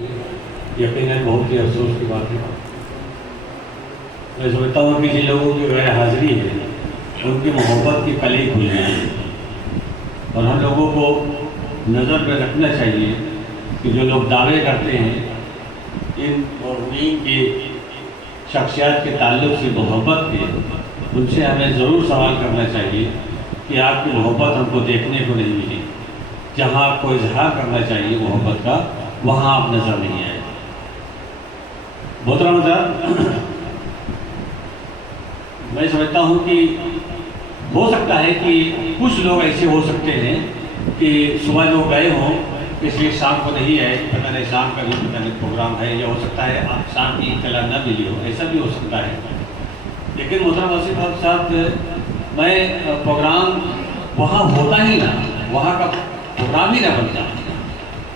یقیناً بہت ہی افسوس کی بات ہے. میں سمجھتا ہوں کہ جن لوگوں کی غیر حاضری ہے ان کی محبت کی کلی کھل گئی ہے، اور ہم لوگوں کو نظر پہ رکھنا چاہیے کہ جو لوگ دعوے کرتے ہیں ان مرحومین کی شخصیات کے تعلق سے محبت کے، ان سے ہمیں ضرور سوال کرنا چاہیے کہ آپ کی محبت ہم کو دیکھنے کو نہیں ملی. جہاں آپ کو اظہار کرنا چاہیے محبت کا وہاں آپ نظر نہیں آئے. محترم حضرات، میں سمجھتا ہوں کہ ہو سکتا ہے کہ کچھ لوگ ایسے ہو سکتے ہیں کہ صبح لوگ گئے ہوں اس لیے شام کو نہیں آئے، پتہ نہیں شام کا بھی پتہ نہیں پروگرام ہے، یا ہو سکتا ہے آپ شام کی اطلاع نہ ملی ہو، ایسا بھی ہو سکتا ہے. لیکن محترم آصف صاحب، میں پروگرام وہاں ہوتا ہی نہ، وہاں کا پروگرام ہی نہ بنتا،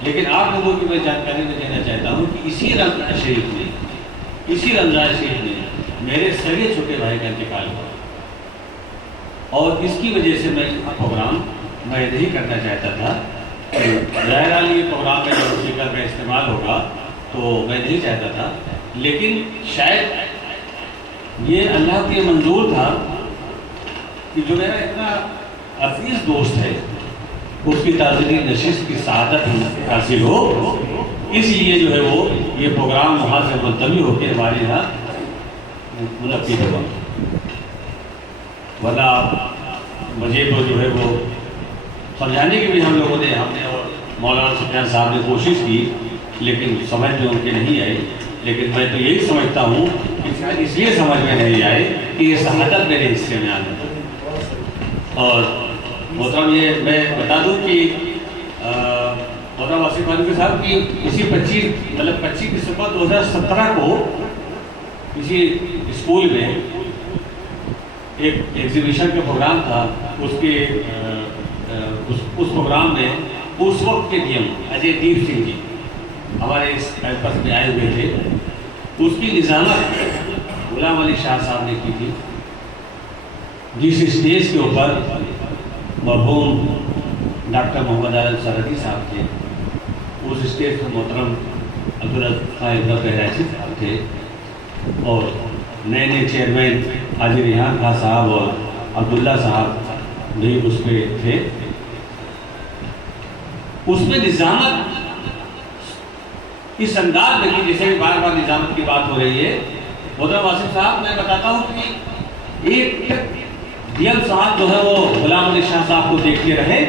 لیکن آپ لوگوں کی میں جانکاری میں دینا چاہتا ہوں کہ اسی رمضان شریف میں میرے سگے چھوٹے بھائی کا انتقال ہوا، اور اس کی وجہ سے میں پروگرام میں نہیں کرنا چاہتا تھا. ظاہر حال یہ پروگرام میں جو اسپیکر کا استعمال ہوگا تو میں نہیں چاہتا تھا، لیکن شاید یہ اللہ کے منظور تھا کہ جو میرا اتنا عزیز دوست ہے اس کی تعزیری نشست کی سعادت حاصل ہو، اس لیے جو ہے وہ یہ پروگرام وہاں سے ملتوی ہو کے ہمارے یہاں منعقد ہوا. ورنہ مجھے تو جو ہے وہ سمجھانے کی بھی ہم نے اور مولانا سفیان صاحب نے کوشش کی، لیکن سمجھ میں ان کے نہیں آئی. لیکن میں تو یہی سمجھتا ہوں کہ اس لیے سمجھ میں نہیں آئے کہ یہ سعادت میرے حصے میں آنا تھا. اور محترم یہ میں بتا دوں کہ محترم آصف مالوی صاحب کی اسی 25 دسمبر 2017 کو کسی اسکول میں ایک ایگزیبیشن کا پروگرام تھا. اس پروگرام میں اس وقت کے ڈی ایم اجے دیپ سنگھ جی ہمارے اس کیمپس میں آئے ہوئے تھے. اس کی نظامت غلام علی شاہ صاحب نے کی تھی. جس اسٹیج کے اوپر مرحوم ڈاکٹر محمد عالم سرحدی صاحب تھے، اس اسٹیج پر محترم عبدالرحمٰن بہرائچی صاحب تھے، اور نئے چیئرمین حاجی ریحان خان صاحب اور عبداللہ صاحب بھی اس پہ تھے. اس میں نظامت اس انداز میں کی جیسے بار بار نظامت کی بات ہو رہی ہے. محترم آصف صاحب، میں بتاتا ہوں کہ ایک ڈی ایم صاحب جو ہے وہ غلام علی شاہ صاحب کو دیکھتے رہے،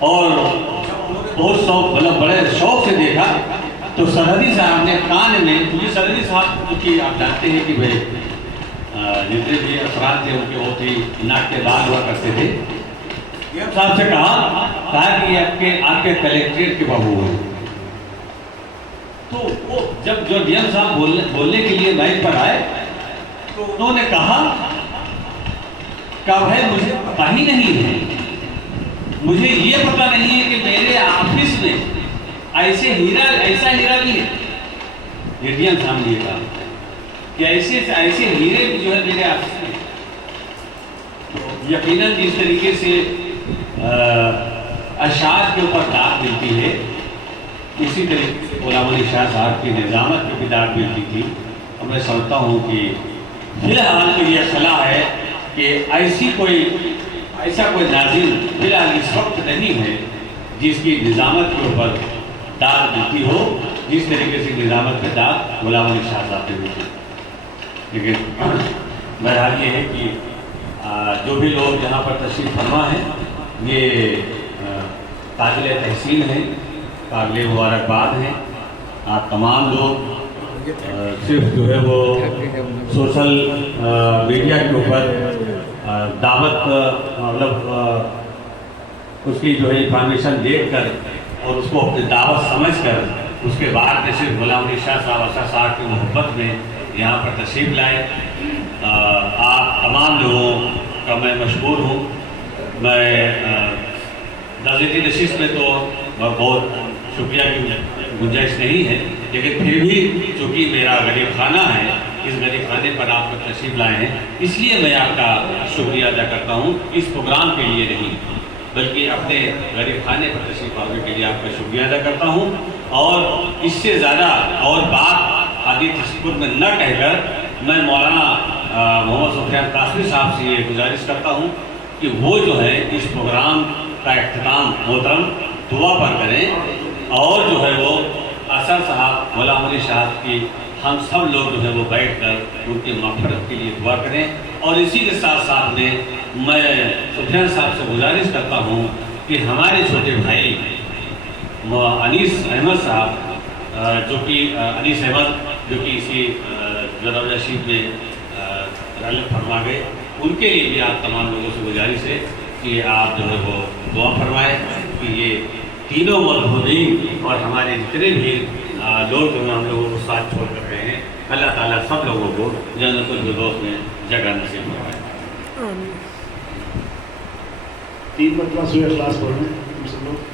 اور بہت بڑے شوق سے دیکھا تو سرحدی صاحب نے کان میں، کیونکہ سرحدی صاحب کی آپ جانتے ہیں کہ بھائی جتنے بھی افراد تھے ان کے وہ تھی ناک کے بال ہوا کرتے تھے. ڈی ایم صاحب سے کہا کہ یہ آپ کے کلیکٹریٹ کے بابو ہیں. تو وہ جب جو ڈی ایم صاحب بولنے کے لیے مائک پر آئے تو انہوں نے کہا بھائی مجھے پتہ ہی نہیں ہے، مجھے یہ پتہ نہیں ہے کہ میرے آفس میں ایسا ہیرا نہیں ہے. یہ ڈی ایم صاحب نے کہا کہ ایسے ہیرے بھی جو ہے میرے آفس میں. تو یقیناً جس طریقے سے اشعار کے اوپر داد ملتی ہے، اسی طریقے سے غلام علی شاہ صاحب کی نظامت کی بھی داد ملتی تھی. اور میں سمجھتا ہوں کہ فی الحال تو یہ صلاح ہے کہ ایسا کوئی ناظر فی الحال اس وقت نہیں ہے جس کی نظامت کے اوپر داد ملتی ہو جس طریقے سے نظامت پہ داد غلام علی شاہ صاحب نے ملتی. لیکن بہرحال یہ ہے کہ جو بھی لوگ جہاں پر تشریف فرما ہیں یہ قابل تحسین ہیں، قابل مبارکباد ہیں. آپ تمام لوگ صرف جو ہے وہ سوشل میڈیا کے اوپر دعوت مطلب اس کی جو ہے انفارمیشن دیکھ کر اور اس کو اپنی دعوت سمجھ کر اس کے بعد میں صرف غلام علی شاہ صاحب کی محبت میں یہاں پر تشریف لائے. آپ تمام لوگوں کا میں مشکور ہوں. میں تعزیری نشست میں تو بہت شکریہ کی گنجائش نہیں ہے، لیکن پھر بھی چونکہ میرا غریب خانہ ہے، اس غریب خانے پر آپ کو تشریف لائے ہیں، اس لیے میں آپ کا شکریہ ادا کرتا ہوں. اس پروگرام کے لیے نہیں بلکہ اپنے غریب خانے پر تشریف آنے کے لیے آپ کا شکریہ ادا کرتا ہوں. اور اس سے زیادہ اور بات آگے تشکر میں نہ کہہ کر میں مولانا محمد سفیان قاسمی صاحب سے یہ گزارش کرتا ہوں کہ وہ جو ہے اس پروگرام کا اختتام محترم دعا پر کریں، اور جو ہے وہ اثر صاحب غلام علی شاہ کی ہم سب لوگ جو ہے وہ بیٹھ کر ان کی مغفرت کے لیے دعا کریں۔ اور اسی کے ساتھ ساتھ میں سفیان صاحب سے گزارش کرتا ہوں کہ ہمارے چھوٹے بھائی انیس احمد صاحب جو کہ انیس احمد جو کہ اسی جنازہ شریف میں رحلت فرما گئے، ان کے لیے بھی آپ تمام لوگوں سے گزارش ہے کہ آپ جو ہے وہ دعا فرمائیں کہ یہ تینوں مرحومین اور ہمارے جتنے بھی لوگ جو ہیں ہم لوگوں کو ساتھ چھوڑ کر رہے ہیں، اللہ تعالیٰ سب لوگوں کو جنت الفردوس میں جگہ نصیب فرمائے۔ 3 مرتبہ سورہ اخلاص پڑھ لیں ہم سب لوگ۔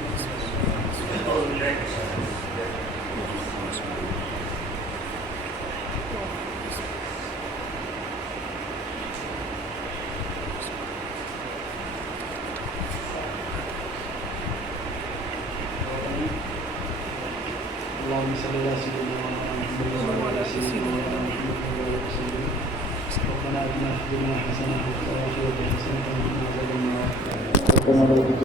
اللهم صل على سيدنا محمد وعلى آل سيدنا محمد وسلم. ربنا آتنا في الدنيا حسنة وفي الآخرة حسنة وقنا عذاب النار.